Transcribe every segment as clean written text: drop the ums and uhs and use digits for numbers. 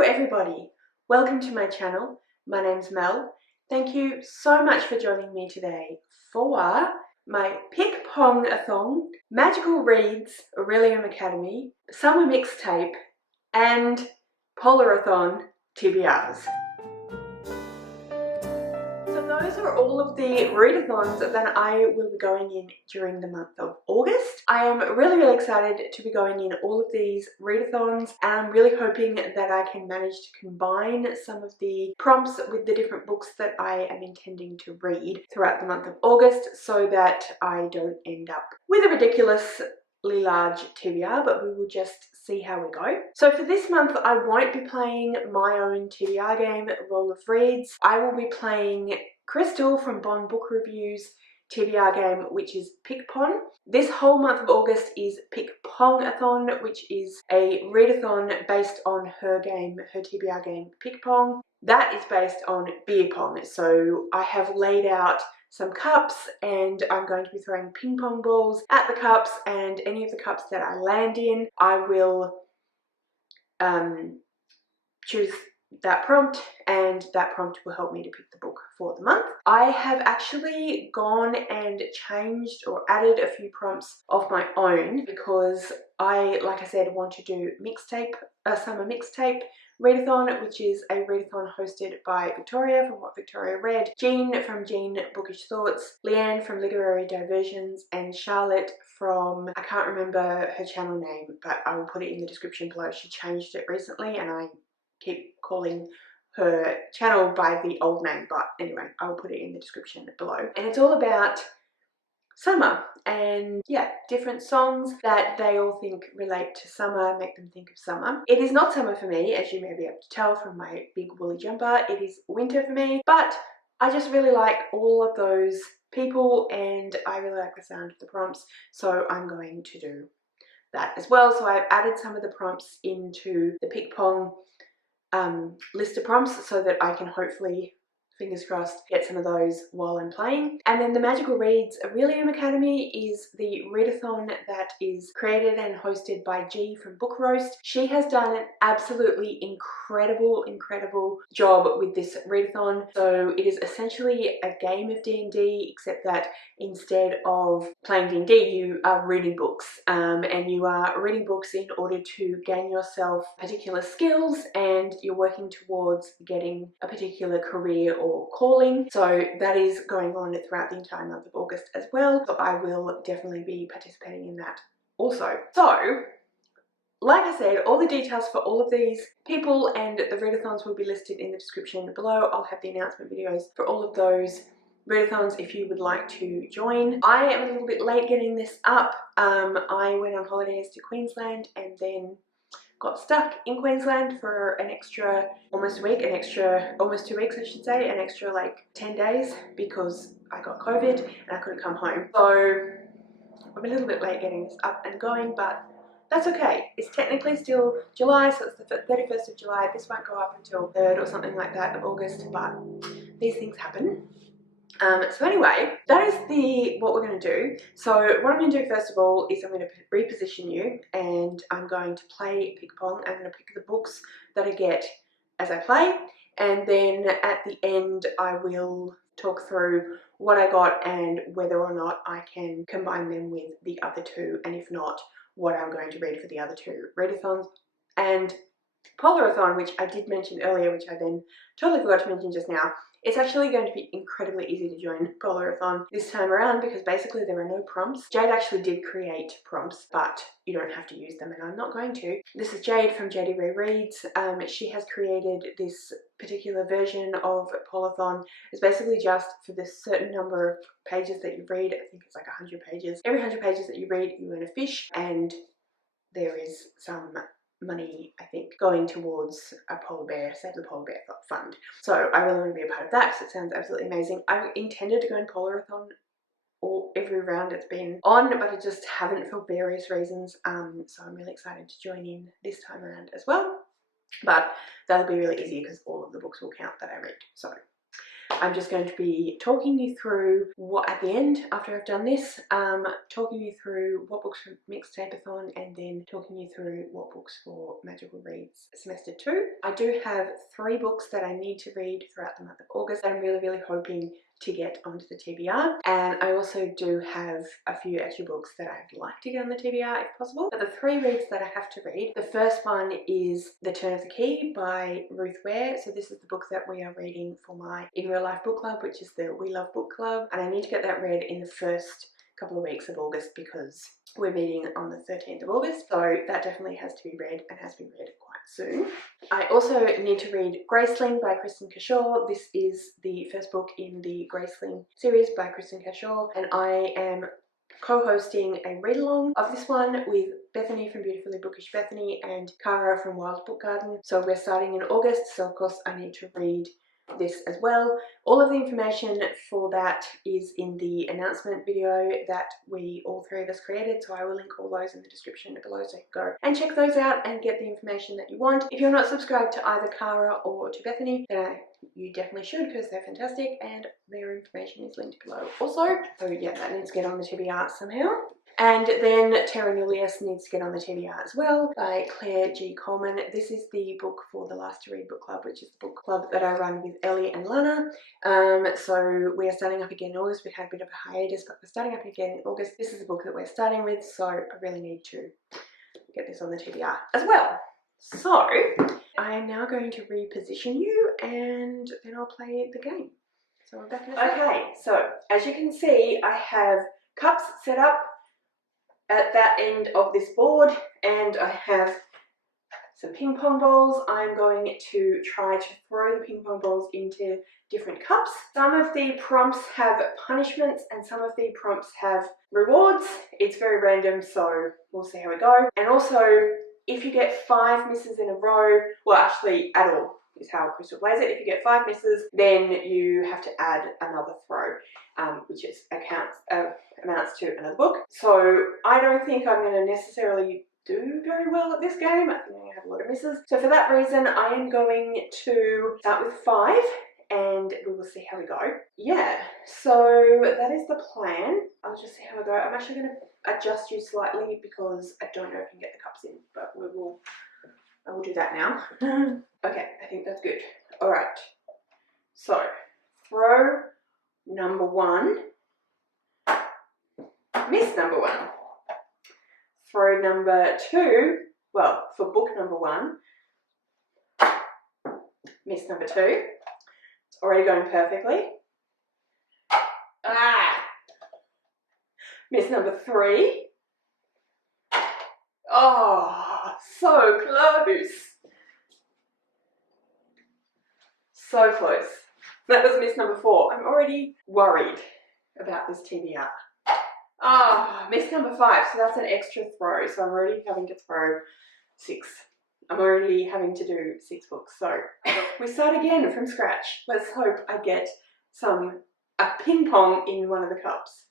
Hello everybody, welcome to my channel. My name's Mel. Thank you so much for joining me today for my Pickpongathon, Magical Reads, Orilium Academy, Summer Mixtape and Polarathon TBRs. So those are all of the readathons that I will be going in during the month of August. I am really excited to be going in all of these readathons, and I'm really hoping that I can manage to combine some of the prompts with the different books that I am intending to read throughout the month of August, so that I don't end up with a ridiculously large TBR, but we will just see how we go. So for this month I won't be playing my own TBR game, Roll of Reads. I will be playing Crystal from Bond Book Review's TBR game, which is Pickpong. This whole month of August is Pickpongathon, which is a readathon based on her game, her TBR game Pickpong. That is based on beer pong. So I have laid out some cups and I'm going to be throwing ping pong balls at the cups, and any of the cups that I land in, I will choose that prompt, and that prompt will help me to pick the book for the month. I have actually gone and changed or added a few prompts of my own because I, like I said, want to do summer mixtape readathon, which is a readathon hosted by Victoria from What Victoria Read, Jean from Jean Bookish Thoughts, Leanne from Literary Diversions, and Charlotte from, I can't remember her channel name, but I will put it in the description below. She changed it recently and I keep calling her channel by the old name, but anyway, I will put it in the description below. And it's all about summer and different songs that they all think relate to summer, make them think of summer. It is not summer for me, as you may be able to tell from my big woolly jumper. It is winter for me, but I just really like all of those people and I really like the sound of the prompts, so I'm going to do that as well. So I've added some of the prompts into the Pickpong list of prompts so that I can hopefully, fingers crossed, get some of those while I'm playing. And then the Magical Reads Orilium Academy is the readathon that is created and hosted by G from Book Roast. She has done an absolutely incredible job with this readathon. So it is essentially a game of D&D, except that instead of playing D&D, you are reading books. And you are reading books in order to gain yourself particular skills, and you're working towards getting a particular career or calling. So that is going on throughout the entire month of August as well. So I will definitely be participating in that also. So like I said, all the details for all of these people and the readathons will be listed in the description below. I'll have the announcement videos for all of those readathons if you would like to join. I am a little bit late getting this up. I went on holidays to Queensland and then got stuck in Queensland for an extra almost 2 weeks I should say, an extra like 10 days because I got COVID and I couldn't come home. So I'm a little bit late getting this up and going, but that's okay. It's technically still July, so it's the 31st of July. This won't go up until 3rd or something like that of August, but these things happen. So anyway, that is what we're going to do. So what I'm going to do first of all is I'm going to reposition you, and I'm going to play Pickpong. I'm going to pick the books that I get as I play, and then at the end I will talk through what I got and whether or not I can combine them with the other two, and if not, what I'm going to read for the other two readathons. And Polarathon, which I did mention earlier, which I then totally forgot to mention just now, it's actually going to be incredibly easy to join Polarathon this time around because basically there are no prompts. Jade actually did create prompts, but you don't have to use them, and I'm not going to. This is Jade from JD Reads. She has created this particular version of Polarthon. It's basically just for this certain number of pages that you read. I think it's like 100 pages. Every 100 pages that you read, you earn a fish, and there is some money, I think, going towards a polar bear, Save the Polar Bear Fund. So I really want to be a part of that because it sounds absolutely amazing. I've intended to go in Polarathon every round it's been on, but I just haven't for various reasons. So I'm really excited to join in this time around as well. But that'll be really easy because all of the books will count that I read. So I'm just going to be talking you through what, at the end, after I've done this, talking you through what books for Mixtapeathon, and then talking you through what books for Magical Reads Semester 2. I do have 3 books that I need to read throughout the month of August that I'm really hoping to get onto the TBR, and I also do have a few extra books that I'd like to get on the TBR if possible. But the 3 reads that I have to read, the first one is The Turn of the Key by Ruth Ware. So this is the book that we are reading for my In Real Life book club, which is the We Love Book Club, and I need to get that read in the first couple of weeks of August because we're meeting on the 13th of August, so that definitely has to be read and has been read quite soon. I also need to read Graceling by Kristen Cashaw. This is the first book in the Graceling series by Kristen Cashaw, and I am co-hosting a read-along of this one with Bethany from Beautifully Bookish Bethany and Cara from Wild Book Garden. So we're starting in August, so of course I need to read this as well. All of the information for that is in the announcement video that we all 3 of us created, so I will link all those in the description below so you can go and check those out and get the information that you want. If you're not subscribed to either Cara or to Bethany, then you definitely should, because they're fantastic and their information is linked below also. So yeah, that needs to get on the TBR somehow. And then Terra Nullius needs to get on the TBR as well by Claire G. Coleman. This is the book for the Last to Read book club, which is the book club that I run with Ellie and Lana. So we are starting up again in August. We had a bit of a hiatus, but we're starting up again in August. This is the book that we're starting with, so I really need to get this on the TBR as well. So I am now going to reposition you and then I'll play the game. So we're back in a second. Okay, so as you can see, I have cups set up at that end of this board, and I have some ping pong balls. I'm going to try to throw the ping pong balls into different cups. Some of the prompts have punishments and some of the prompts have rewards. It's very random, so we'll see how we go. And also, if you get 5 misses in a row, well actually at all is how Crystal plays it. If you get 5 misses, then you have to add another throw, which is amounts to another book. So I don't think I'm going to necessarily do very well at this game. I think I'm going to have a lot of misses. So for that reason, I am going to start with 5 and we will see how we go. Yeah, so that is the plan. I'll just see how I go. I'm actually going to adjust you slightly because I don't know if I can get the cups in, but I will do that now. Okay, I think that's good. All right, so throw number 1, miss number 1. Throw number 2, well, for book number 1, miss number 2. It's already going perfectly. Miss number 3. Oh, so close. So close. That was miss number 4. I'm already worried about this TBR. Ah, miss number 5. So that's an extra throw. So I'm already having to throw 6. I'm already having to do 6 books. So we start again from scratch. Let's hope I get a ping pong in one of the cups.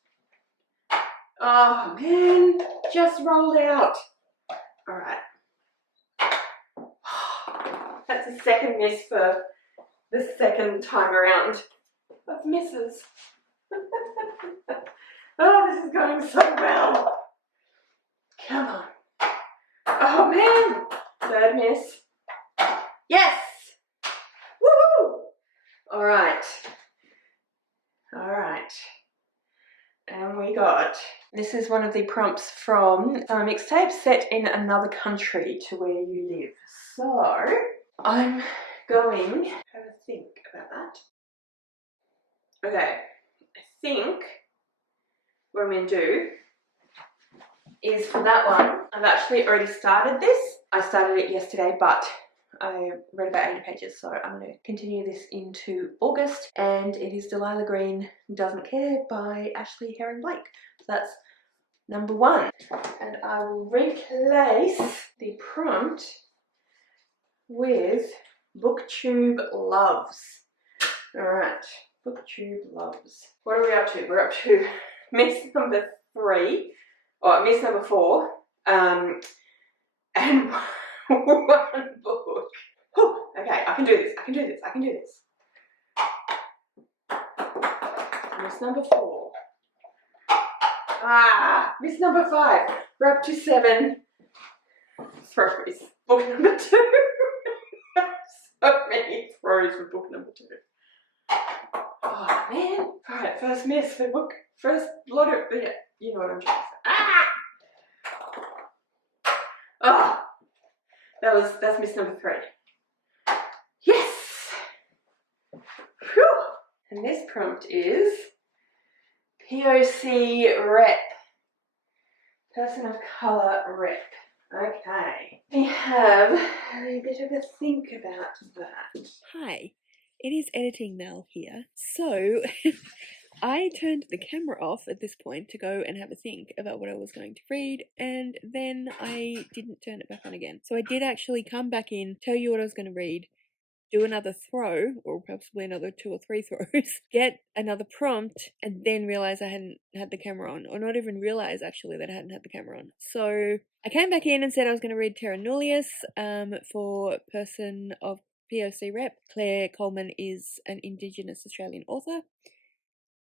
Oh man, just rolled out. All right. That's a second miss for the second time around of misses. Oh, this is going so well. Come on. Oh man, third miss. Yes. Woohoo! All right. All right. And we got, this is one of the prompts from a mixtape set in another country to where you live. So I'm going to have a think about that. Okay, I think what I'm going to do is for that one, I've actually already started this. I started it yesterday, but I read about 80 pages, so I'm going to continue this into August, and it is Delilah Green Doesn't Care by Ashley Herring Blake. So that's number 1. And I will replace the prompt with BookTube Loves. Alright, BookTube Loves. What are we up to? We're up to miss number 3, or miss number 4, and 1 book. Whew, okay, I can do this, I can do this, I can do this. miss number 4. Ah, miss number 5. We're up to 7 throws. Book number 2. So many throws for book number 2. Oh man. Alright, first miss for book. First lot of, yeah, you know what I'm trying to say. Ah! Oh, that's miss number 3. Yes! Whew. And this prompt is POC rep. Person of colour rep. Okay. We have a bit of a think about that. Hi, it is Editing Mel here. So, I turned the camera off at this point to go and have a think about what I was going to read, and then I didn't turn it back on again. So I did actually come back in, tell you what I was going to read, do another throw, or possibly another 2 or 3 throws, get another prompt, and then realize I hadn't had the camera on, or not even realize actually that I hadn't had the camera on. So I came back in and said I was going to read Terra Nullius for person of POC rep. Claire Coleman is an Indigenous Australian author.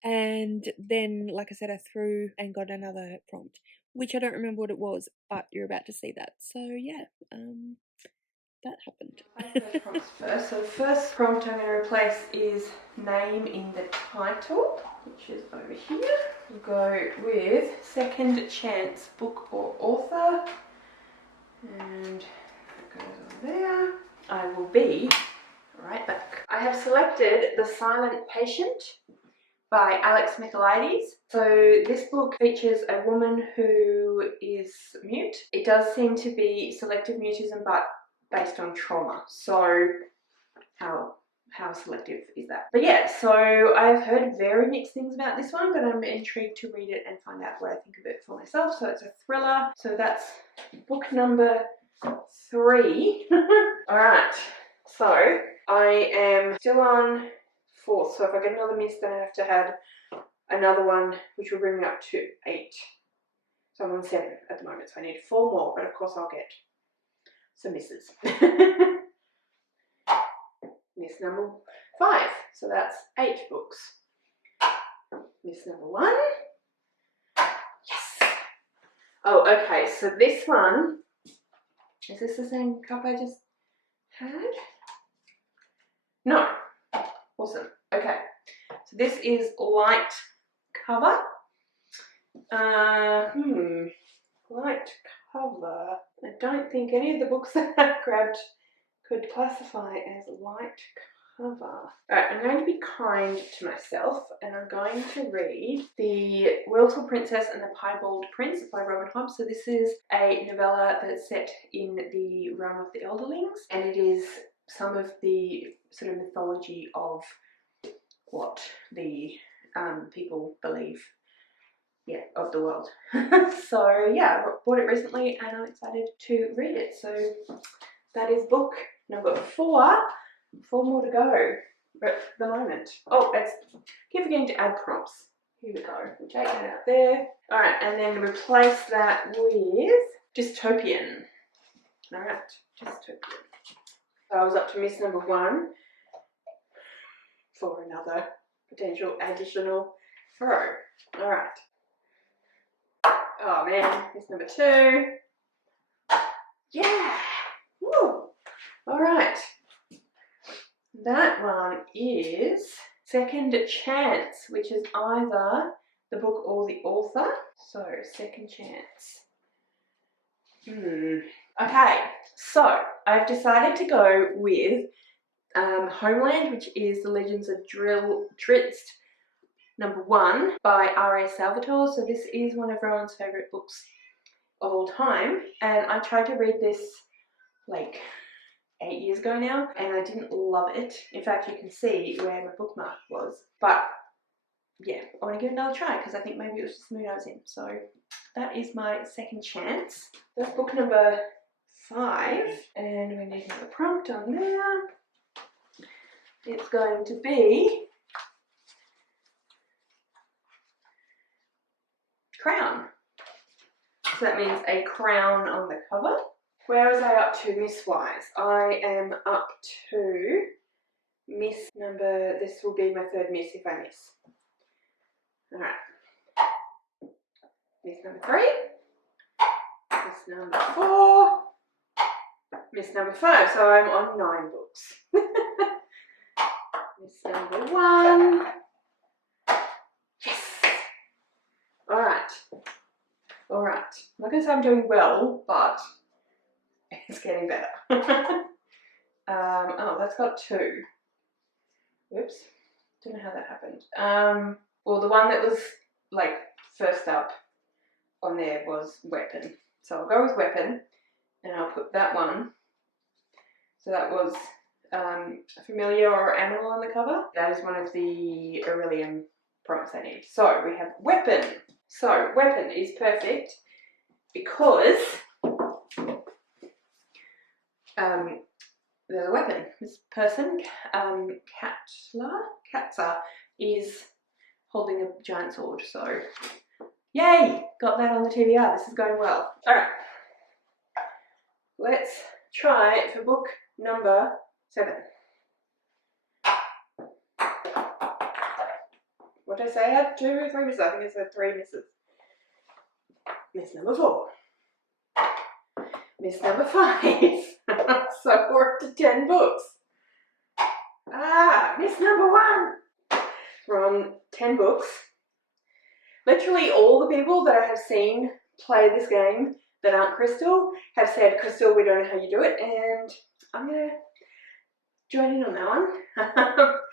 And then, like I said, I threw and got another prompt, which I don't remember what it was, but you're about to see that. So yeah, that happened. Place those prompts first. So the first prompt I'm going to replace is name in the title, which is over here. We'll go with second chance book or author, and that goes on there. I will be right back. I have selected The Silent Patient by Alex Michaelides. So this book features a woman who is mute. It does seem to be selective mutism, but based on trauma. So how selective is that? But yeah, so I've heard very mixed things about this one, but I'm intrigued to read it and find out what I think of it for myself. So it's a thriller. So that's book number 3. Alright, so I am still on 4th. So if I get another miss, then I have to add another one, which will bring me up to 8. So I'm on 7 at the moment, so I need 4 more, but of course I'll get some misses. Miss number 5, so that's 8 books. Miss number 1. Yes! Oh, okay, so this one, is this the same cup I just had? No. Awesome. Okay, so this is light cover. Light cover. I don't think any of the books that I grabbed could classify as light cover. Alright, I'm going to be kind to myself, and I'm going to read The Wiltal Princess and the Piebald Prince by Robin Hobb. So this is a novella that's set in the realm of the Elderlings, and it is some of the sort of mythology of what the people believe, yeah, of the world. So yeah, I bought it recently and I'm excited to read it. So that is book number 4. 4 more to go at the moment. Oh, it's keep forgetting to add prompts. Here we go. We'll take that out there. Alright, and then replace that with dystopian. Alright, dystopian. So I was up to miss number 1 for another potential additional throw. Alright. Oh man, miss number 2. Yeah! Woo! Alright. That one is Second Chance, which is either the book or the author. So, Second Chance. Okay, so I've decided to go with Homeland, which is The Legends of Drizzt number 1 by R.A. Salvatore. So this is one of Rowan's favourite books of all time, and I tried to read this like 8 years ago now, and I didn't love it. In fact, you can see where my bookmark was, but yeah, I want to give it another try because I think maybe it was just the mood I was in. So that is my second chance. That's book number 5, and we need another prompt on there. It's going to be crown. So that means a crown on the cover. Where was I up to miss-wise? I am up to miss number, this will be my 3rd miss if I miss. Alright. Miss number 3. Miss number 4. Miss number 5. So I'm on 9 books. Miss number 1. Yes! Alright. Alright. I'm not going to say I'm doing well, but it's getting better. Oh, that's got 2. Oops. Don't know how that happened. Well, the one that was like first up on there was weapon. So I'll go with weapon and I'll put that one. So that was familiar or animal on the cover. That is one of the Orilium prompts I need. So we have weapon. So weapon is perfect because there's a weapon. This person, Katza, is holding a giant sword. So yay! Got that on the TBR. This is going well. Alright. Let's try it for book number 7. What did I say? I had 2 or 3 misses. I think I said 3 misses. Miss number 4. Miss number 5. So we're up to 10 books. Miss number 1. We're on 10 books. Literally all the people that I have seen play this game that aren't Crystal have said, Crystal, we don't know how you do it, and I'm going to join in on that one.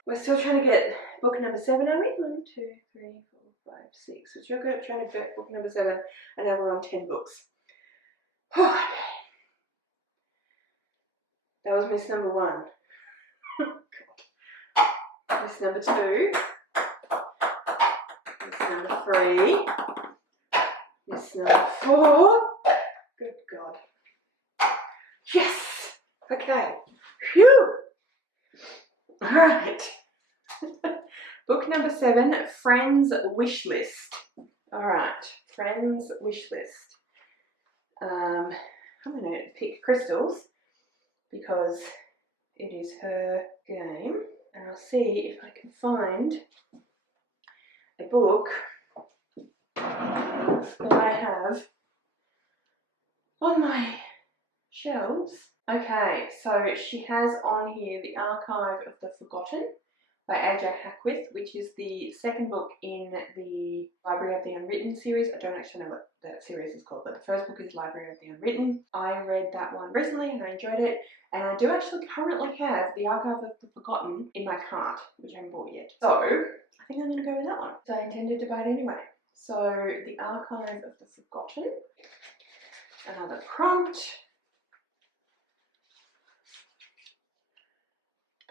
We're still trying to get book number 7, are we? 1, 2, 3, 4, 5, 6. We're still trying to get book number 7, and now we're on 10 books. Okay. That was miss number 1. Miss number 2. Miss number 3. Miss number 4. Good God. Yes! Okay. Phew! Alright. Book number 7, Friends Wish List. Alright, Friends Wish List. I'm going to pick Crystal's because it is her game, and I'll see if I can find a book that I have on my shelves. Okay, so she has on here The Archive of the Forgotten by AJ Hackwith, which is the 2nd book in the Library of the Unwritten series. I don't actually know what that series is called, but the 1st book is Library of the Unwritten. I read that one recently and I enjoyed it, and I do actually currently have The Archive of the Forgotten in my cart, which I haven't bought yet. So I think I'm going to go with that one. So I intended to buy it anyway. So The Archive of the Forgotten. Another prompt.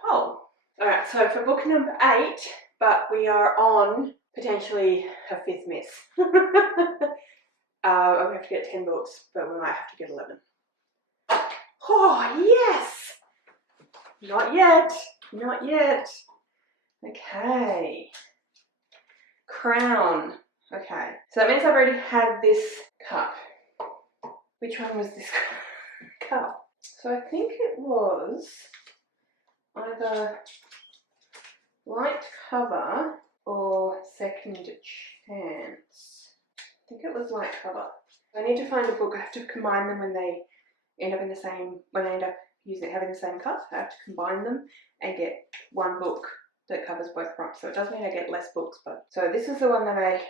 Oh. Alright, so for book number 8, but we are on potentially a 5th miss. We have to get 10 books, but we might have to get 11. Oh, yes! Not yet. Not yet. Okay. Crown. Okay. So that means I've already had this cup. Which one was this cup? So I think it was either light cover or second chance. I think it was light cover. I need to find a book. I have to combine them when they end up in the same, when I end up having the same cup. I have to combine them and get one book that covers both prompts. So it does mean I get less books, but so this is the one that I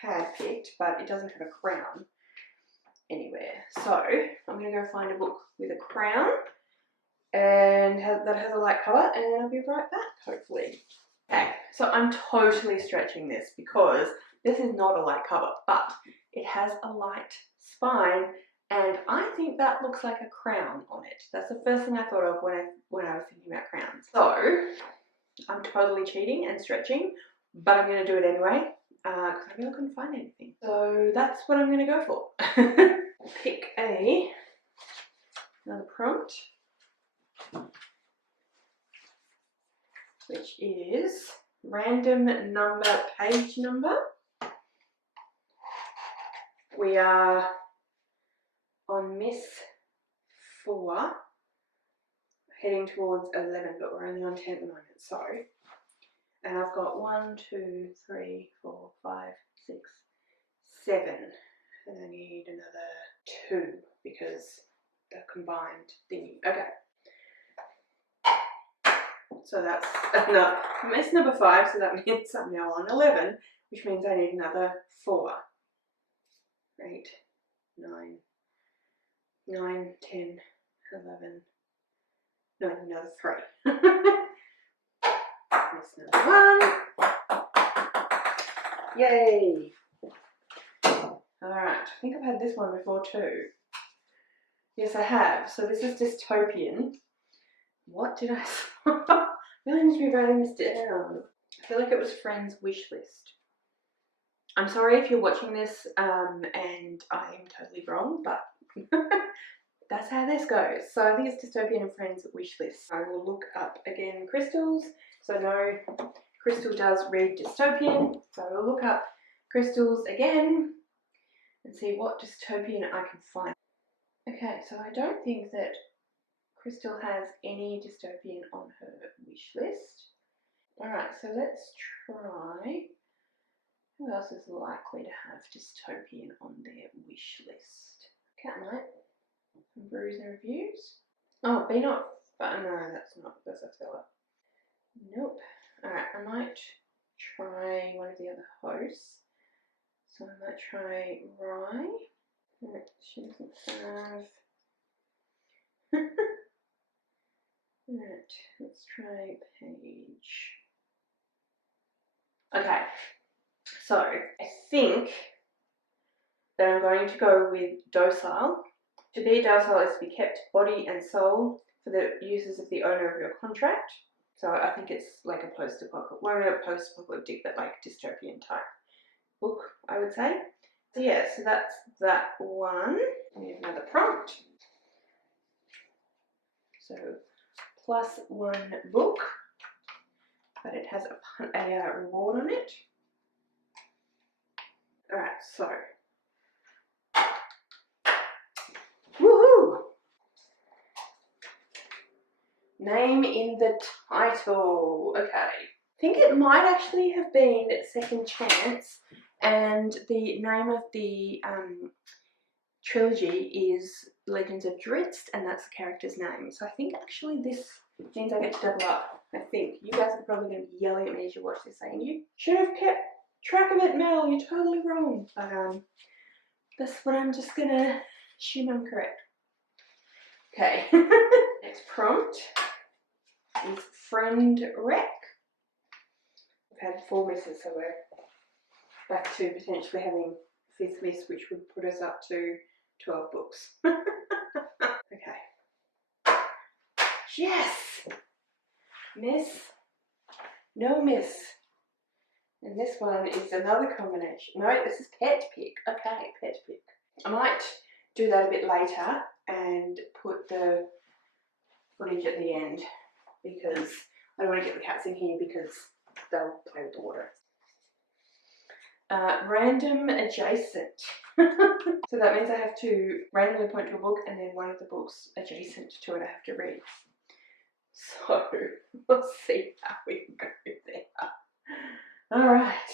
had picked, but it doesn't have a crown anywhere. So I'm going to go find a book with a crown and that has a light cover, and I'll be right back, hopefully. Okay, so I'm totally stretching this because this is not a light cover, but it has a light spine, and I think that looks like a crown on it. That's the first thing I thought of when I was thinking about crowns. So I'm totally cheating and stretching, but I'm going to do it anyway because I really couldn't find anything. So that's what I'm going to go for. Pick another prompt, which is random number, page number. We are on Miss 4, heading towards 11, but we're only on 10 at the moment. So And I've got 1, 2, 3, 4, 5, 6, 7. And I need another 2 because they're combined thingy. Okay. So that's it's number 5, so that means I'm now on 11, which means I need another 4. 8, 9, 9, 10, 11. No, another 3. That's number 1. Yay! Alright, I think I've had this one before too. Yes, I have. So this is dystopian. What did I I really need to be writing this down. I feel like it was friend's wish list. I'm sorry if you're watching this and I'm totally wrong, but that's how this goes. So I think it's dystopian and friends wish list. I will look up again crystals. So no, Crystal does read dystopian. So I will look up crystals again and see what dystopian I can find. Okay, so I don't think that Crystal has any dystopian on her wish list. Alright, so let's try. Who else is likely to have dystopian on their wish list? Catmite from Brews and Reviews. Oh, Be Not Fun. No, that's a filler. Nope. Alright, I might try one of the other hosts. So I might try Rye. Alright, she doesn't have. Alright, let's try Paige. Okay, so I think that I'm going to go with docile. To be docile is to be kept body and soul for the uses of the owner of your contract. So I think it's like a post-apocalyptic, well, not post-apocalyptic, but like dystopian type book, I would say. So yeah, so that's that one. I need another prompt. So +1 book, but it has a reward on it. Alright, so woohoo! Name in the title. Okay. I think it might actually have been Second Chance, and the name of the trilogy is Legends of Drizzt, and that's the character's name. So I think actually this means I get to double up. I think. You guys are probably going to be yelling at me as you watch this, saying, you should have kept track of it, Mel, you're totally wrong. But that's what I'm just going to assume I'm correct. Okay. Next prompt is Friend Wreck. We've had 4 misses, so we're back to potentially having 5th miss, which would put us up to 12 books. Okay. Yes! Miss. No miss. And this one is another combination. No, this is Pet Pick. Okay, Pet Pick. I might do that a bit later and put the footage at the end because I don't want to get the cats in here because they'll play with the water. Random adjacent. So that means I have to randomly point to a book and then one of the books adjacent to it I have to read. So we'll see how we go there. Alright.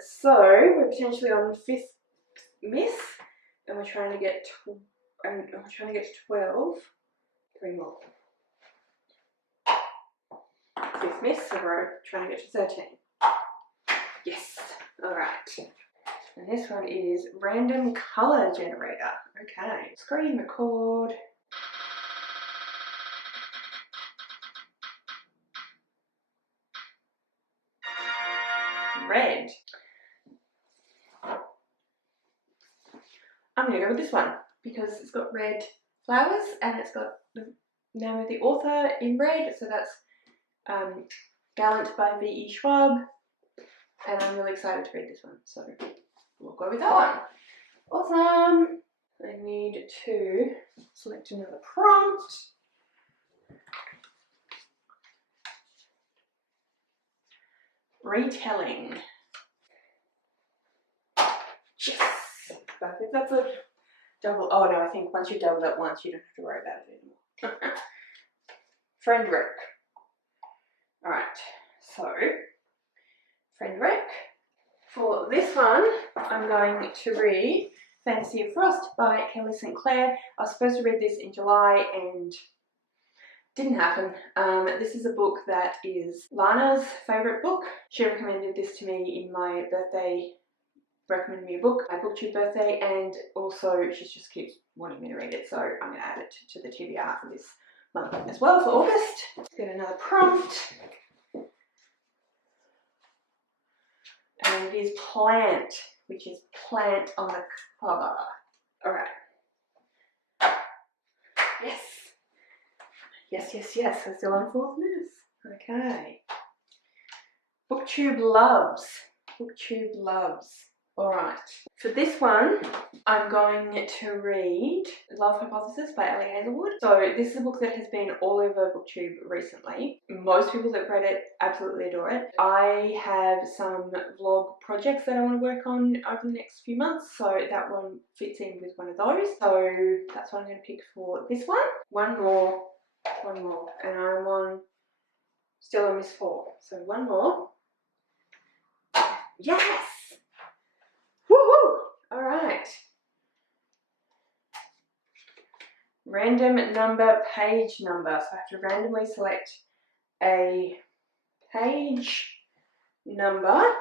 So we're potentially on 5th miss and we're trying to get to 12. 3 more. 5th miss, so we're trying to get to 13. Yes. Alright. And this one is Random Colour Generator. Okay. Screen record. Red. I'm going to go with this one because it's got red flowers and it's got the name of the author in red, so that's Gallant by V.E. Schwab, and I'm really excited to read this one, so we'll go with that one. Awesome! I need to select another prompt. Retelling. Yes! I think that's a double. Oh no, I think once you've doubled up once, you don't have to worry about it anymore. Friend Wreck. Alright, so friend rec. For this one, I'm going to read Fantasy of Frost by Kelly St. Clair. I was supposed to read this in July and didn't happen. This is a book that is Lana's favourite book. She recommended this to me in my birthday, recommended me a book, my BookTube birthday, and also she just keeps wanting me to read it, so I'm going to add it to the TBR for this month as well for August. Let's get another prompt. And it is plant, which is plant on the cover. Alright. Yes. Yes, yes, yes. We're still on 4th minutes. Okay. BookTube loves. BookTube loves. Alright. For this one, I'm going to read Love Hypothesis by Ellie Hazelwood. So this is a book that has been all over BookTube recently. Most people that read it absolutely adore it. I have some vlog projects that I want to work on over the next few months, so that one fits in with one of those. So that's what I'm going to pick for this one. One more, and I'm on still on Miss 4. So one more. Yes! Woohoo! Alright. Random number, page number. So I have to randomly select a page number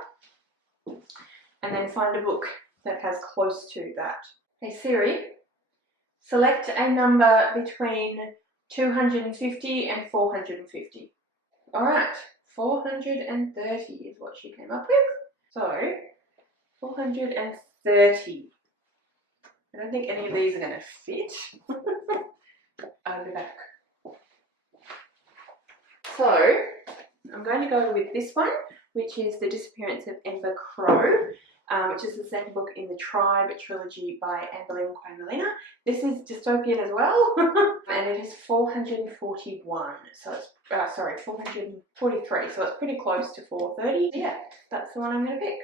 and then find a book that has close to that. Hey Siri, select a number between 250 and 450. Alright, 430 is what she came up with. So, 430. I don't think any of these are going to fit. I'll be back. So, I'm going to go with this one, which is The Disappearance of Ember Crow, which is the second book in the Tribe trilogy by Anne-Boleyn Quamelina. This is dystopian as well, and it is 441. So it's 443. So it's pretty close to 430. Yeah, that's the one I'm going to pick.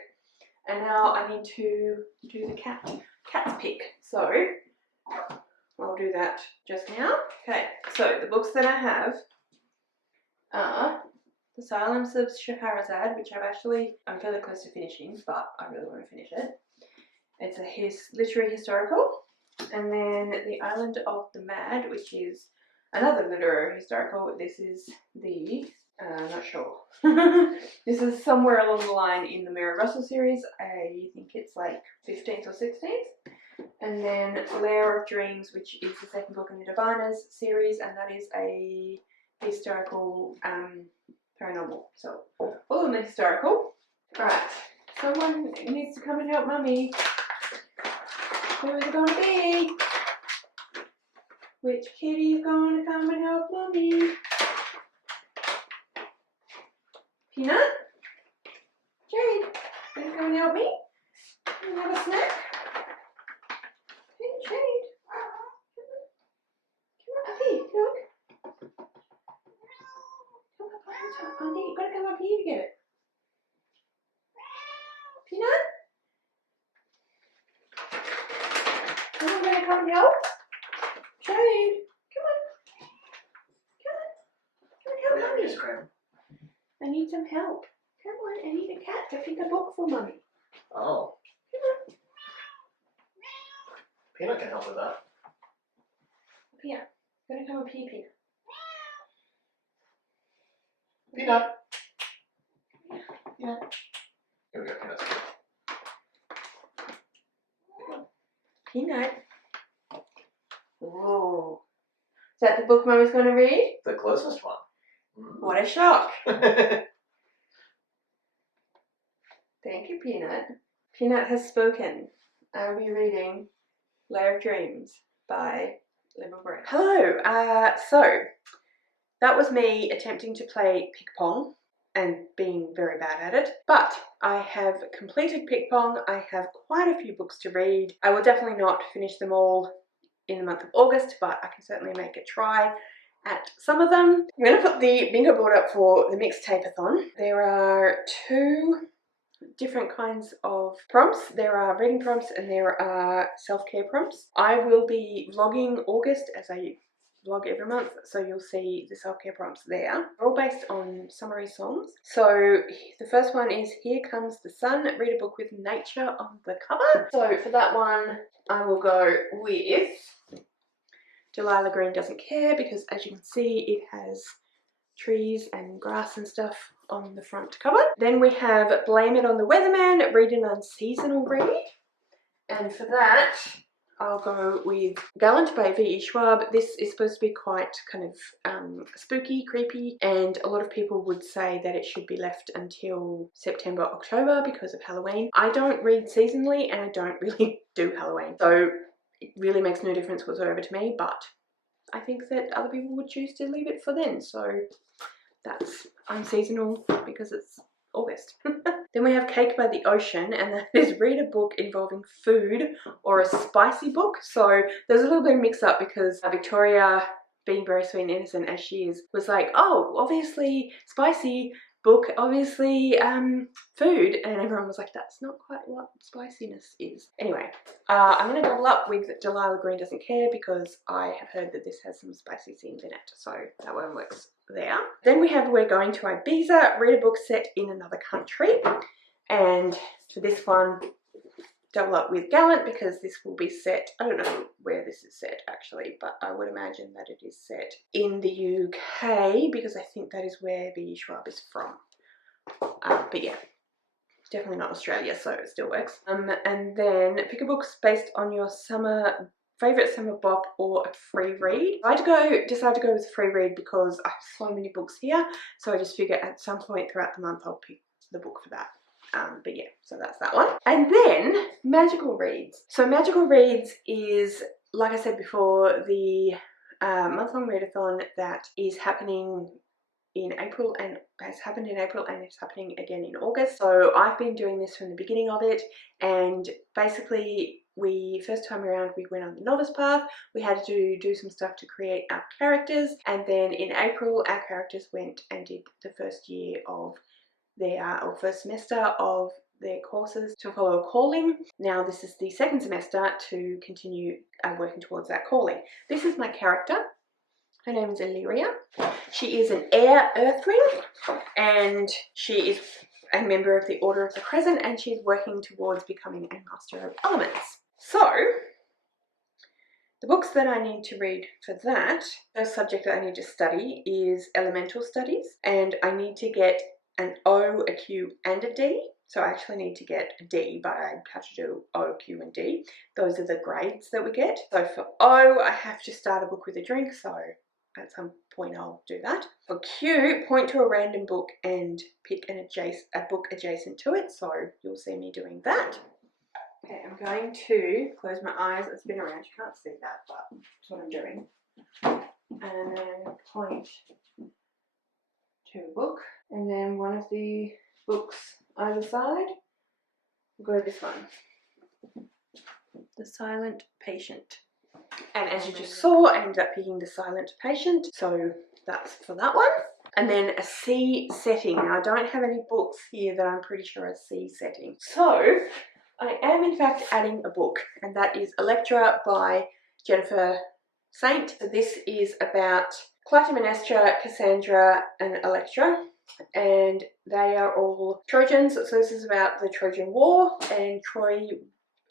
And now I need to do the cat's pick. So I'll do that just now. Okay, so the books that I have are The Silence of Scheherazade, which I'm fairly close to finishing, but I really want to finish it. It's a literary historical. And then The Island of the Mad, which is another literary historical. This is the not sure. This is somewhere along the line in the Mary Russell series. I think it's like 15th or 16th. And then Lair of Dreams, which is the second book in the Diviners series, and that is a historical paranormal. So all of them are historical. Right, someone needs to come and help Mummy. Who is it going to be? Which kitty is going to come and help Mummy? Peanut? Jade, are you coming to help me? Can you have a snack? Hey, Jade. Come on up here, look. Come up here. I think you've got to come up here to get it. Peanut? Someone going to come and help? Jade, come on. Come on, help Mummy. I need some help. Come on, I need a cat to pick a book for Mummy. Oh. Come on. Peanut can help with that. Up here. I'm going to come up here, Peanut. Peanut. Peanut. Here we go, Peanut. Peanut. Whoa. Is that the book Mummy's going to read? The closest one. What a shock. Thank you, Peanut. Peanut has spoken. I will be reading Lair of Dreams by Liberal Brent. Hello. So that was me attempting to play Pickpong and being very bad at it, but I have completed Pickpong. I have quite a few books to read. I will definitely not finish them all in the month of August, but I can certainly make a try at some of them. I'm going to put the bingo board up for the Mixtape-a-thon. There are 2 different kinds of prompts. There are reading prompts and there are self-care prompts. I will be vlogging August as I vlog every month, so you'll see the self-care prompts there. They're all based on summary songs. So the first one is Here Comes the Sun, read a book with nature on the cover. So for that one, I will go with Delilah Green Doesn't Care, because as you can see, it has trees and grass and stuff on the front cover. Then we have Blame It on the Weatherman, read an unseasonal read. And for that, I'll go with Gallant by V.E. Schwab. This is supposed to be quite kind of spooky, creepy, and a lot of people would say that it should be left until September, October because of Halloween. I don't read seasonally and I don't really do Halloween, so it really makes no difference whatsoever to me, but I think that other people would choose to leave it for then, so that's unseasonal because it's August. Then we have Cake by the Ocean, and that is read a book involving food or a spicy book. So there's a little bit of mix up because Victoria, being very sweet and innocent as she is, was like, oh, obviously spicy book, obviously food, and everyone was like, that's not quite what spiciness is. Anyway, I'm gonna double up with Delilah Green Doesn't Care because I have heard that this has some spicy scenes in it, so that one works there. Then we have We're Going to Ibiza, read a book set in another country, and for this one, double up with Gallant because this will be set, I don't know where this is set actually, but I would imagine that it is set in the UK because I think that is where V.E. Schwab is from. But yeah, definitely not Australia, so it still works. And then pick a book based on your favourite summer bop or a free read. I decided to go with a free read because I have so many books here, so I just figured at some point throughout the month I'll pick the book for that. But yeah, so that's that one. And then magical reads. So magical reads is, like I said before, the month-long readathon that is happening in April and has happened in April and it's happening again in August. So I've been doing this from the beginning of it, and basically first time around we went on the novice path. We had to do some stuff to create our characters, and then in April our characters went and did the first year of or first semester of their courses to follow a calling. Now this is the second semester to continue working towards that calling. This is my character. Her name is Illyria. She is an air earthling and she is a member of the Order of the Crescent, and she's working towards becoming a Master of Elements. So the books that I need to read for that, the subject that I need to study is Elemental Studies, and I need to get an O, a Q and a D. So I actually need to get a D, but I have to do O, Q and D. Those are the grades that we get. So for O, I have to start a book with a drink, so at some point I'll do that. For Q, point to a random book and pick a book adjacent to it, so you'll see me doing that. Okay, I'm going to close my eyes and spin around. You can't see that, but that's what I'm doing. And then point to a book, and then one of the books either side. We'll go this one, The Silent Patient. And as you just saw, I ended up picking The Silent Patient, so that's for that one. And then a C setting. Now I don't have any books here that I'm pretty sure are C setting, so I am in fact adding a book, and that is Electra by Jennifer Saint. So this is about Clytemnestra, Cassandra and Electra, and they are all Trojans. So this is about the Trojan War, and Troy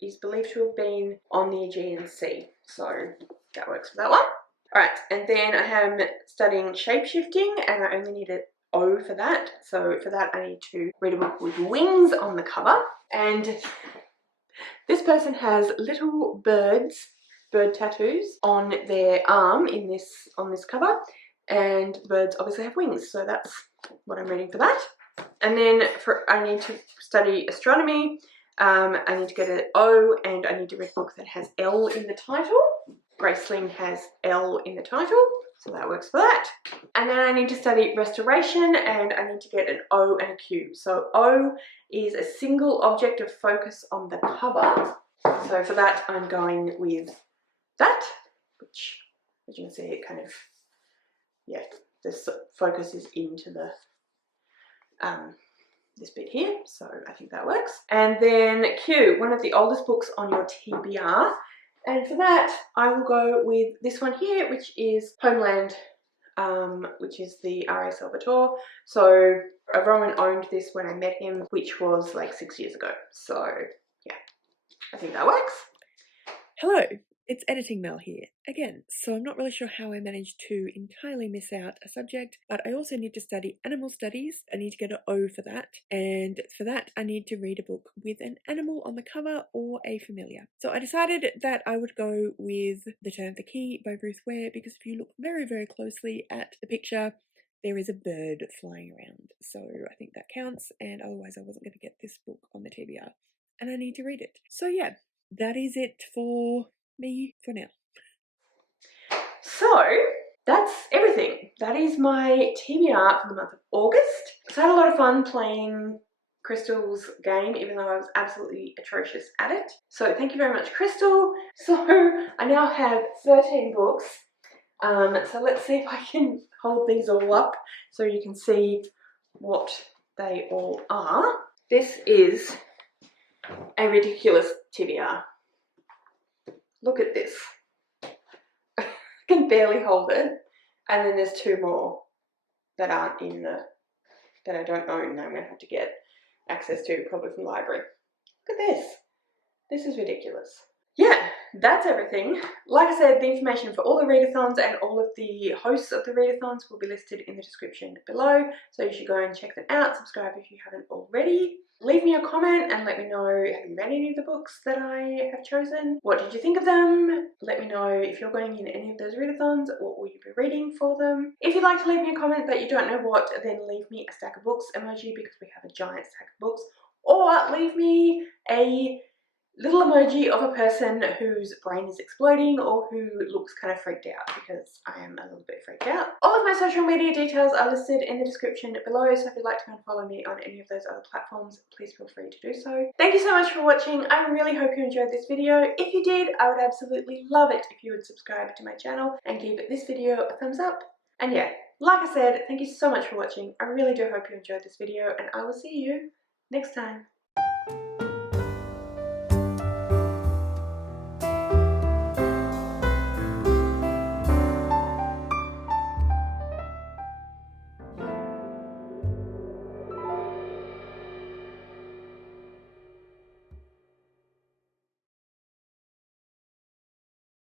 is believed to have been on the Aegean Sea, so that works for that one. Alright, and then I am studying shapeshifting, and I only need an O for that. So for that I need to read a book with wings on the cover, and this person has little bird tattoos on their arm on this cover, and the birds obviously have wings, so that's what I'm reading for that. And then I need to study astronomy. I need to get an O, and I need to read a book that has L in the title. Graceling has L in the title, so that works for that. And then I need to study restoration, and I need to get an O and a Q. So O is a single object of focus on the cover. So for that I'm going with that, which as you can see it kind of, yeah, this focus is into the this bit here, so I think that works. And then Q, one of the oldest books on your TBR And for that, I will go with this one here, which is Homeland, which is the R.A. Salvatore. So Rowan owned this when I met him, which was like 6 years ago. So yeah, I think that works. Hello, it's Editing Mel here again. So I'm not really sure how I managed to entirely miss out a subject, but I also need to study animal studies. I need to get an O for that, and for that I need to read a book with an animal on the cover or a familiar. So I decided that I would go with The Turn of the Key by Ruth Ware, because if you look very, very closely at the picture, there is a bird flying around. So I think that counts, and otherwise I wasn't going to get this book on the TBR, and I need to read it. So yeah, that is it for me for now. So that's everything. That is my TBR for the month of August. So I had a lot of fun playing Crystal's game, even though I was absolutely atrocious at it. So thank you very much, Crystal. So I now have 13 books. So let's see if I can hold these all up so you can see what they all are. This is a ridiculous TBR. Look at this. I can barely hold it. And then there's two more that aren't in the, that I don't own, that I'm going to have to get access to, probably from the library. Look at this. This is ridiculous. Yeah, that's everything. Like I said, the information for all the readathons and all of the hosts of the readathons will be listed in the description below, so you should go and check them out. Subscribe if you haven't already. Leave me a comment and let me know, have you read any of the books that I have chosen? What did you think of them? Let me know if you're going in any of those readathons, what will you be reading for them? If you'd like to leave me a comment but you don't know what, then leave me a stack of books emoji, because we have a giant stack of books, or leave me a little emoji of a person whose brain is exploding or who looks kind of freaked out, because I am a little bit freaked out. All of my social media details are listed in the description below, so if you'd like to go and follow me on any of those other platforms, please feel free to do so. Thank you so much for watching. I really hope you enjoyed this video. If you did, I would absolutely love it if you would subscribe to my channel and give this video a thumbs up. And yeah, like I said, thank you so much for watching. I really do hope you enjoyed this video, and I will see you next time.